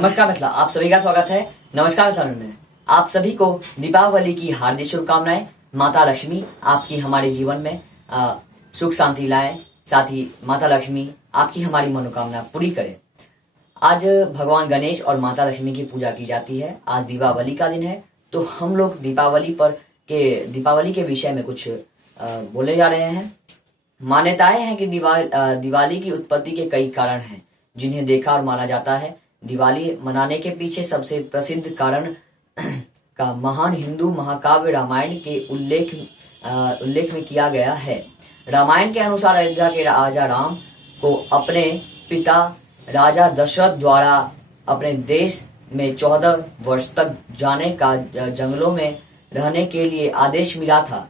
नमस्कार मित्रों, आप सभी का स्वागत है। नमस्कार मित्रों, में आप सभी को दीपावली की हार्दिक शुभकामनाएं। माता लक्ष्मी आपकी हमारे जीवन में सुख शांति लाए, साथ ही माता लक्ष्मी आपकी हमारी मनोकामना पूरी करे। आज भगवान गणेश और माता लक्ष्मी की पूजा की जाती है। आज दीपावली का दिन है, तो हम लोग दीपावली के विषय में कुछ बोले जा रहे हैं। मान्यताएं हैं कि दिवाली की उत्पत्ति के कई कारण हैं जिन्हें देखा और माना जाता है। दिवाली मनाने के पीछे सबसे प्रसिद्ध कारण का महान हिंदू महाकाव्य रामायण के उल्लेख में किया गया है। रामायण के अनुसार अयोध्या के राजा राम को अपने पिता राजा दशरथ द्वारा अपने देश में 14 वर्ष तक जाने का जंगलों में रहने के लिए आदेश मिला था।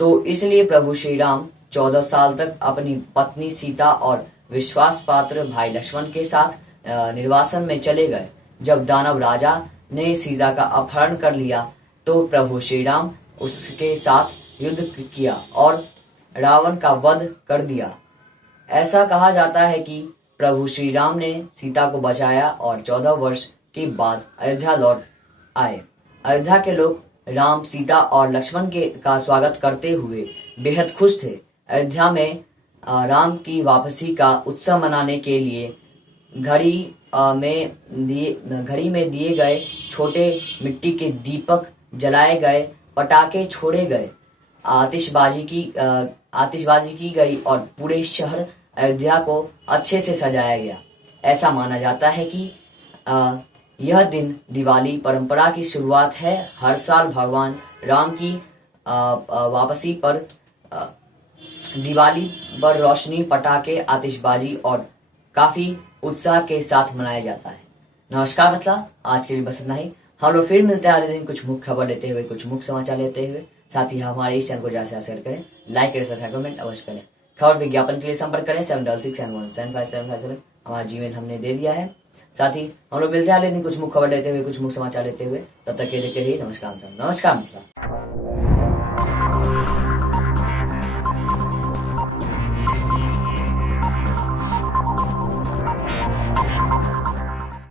तो इसलिए प्रभु श्री राम 14 साल तक अपनी पत्नी सीता और विश्वास पात्र भाई लक्ष्मण के साथ निर्वासन में चले गए। जब दानव राजा ने सीता का अपहरण कर लिया तो प्रभु श्री राम उसके साथ युद्ध किया और रावण का वध कर दिया। ऐसा कहा जाता है कि प्रभु श्री राम ने सीता को बचाया और 14 वर्ष के बाद अयोध्या लौट आए। अयोध्या के लोग राम, सीता और लक्ष्मण का स्वागत करते हुए बेहद खुश थे। अयोध्या में राम की वापसी का उत्सव मनाने के लिए घड़ी में दिए गए छोटे मिट्टी के दीपक जलाए गए, पटाखे छोड़े गए, आतिशबाजी की गई और पूरे शहर अयोध्या को अच्छे से सजाया गया। ऐसा माना जाता है कि यह दिन दिवाली परंपरा की शुरुआत है। हर साल भगवान राम की वापसी पर दिवाली पर रोशनी, पटाखे, आतिशबाजी और काफी उत्साह के साथ मनाया जाता है। नमस्कार मित्रों, आज के लिए बस इतना ही। हम लोग फिर मिलते हैं अगले दिन कुछ मुख्य खबर लेते हुए, कुछ मुख्य समाचार लेते हुए। साथ ही हमारे इस चैनल को ज्यादा से शेयर करें, लाइक करें, कमेंट अवश्य करें। खबर विज्ञापन के लिए संपर्क करें 7667175757। हमारा जीमेल हमने दे दिया है। साथ ही हम लोग मिलते हैं अगले दिन कुछ मुख्य खबर लेते हुए, कुछ मुख्य समाचार लेते हुए। तब तक के लिए नमस्कार मित्रों।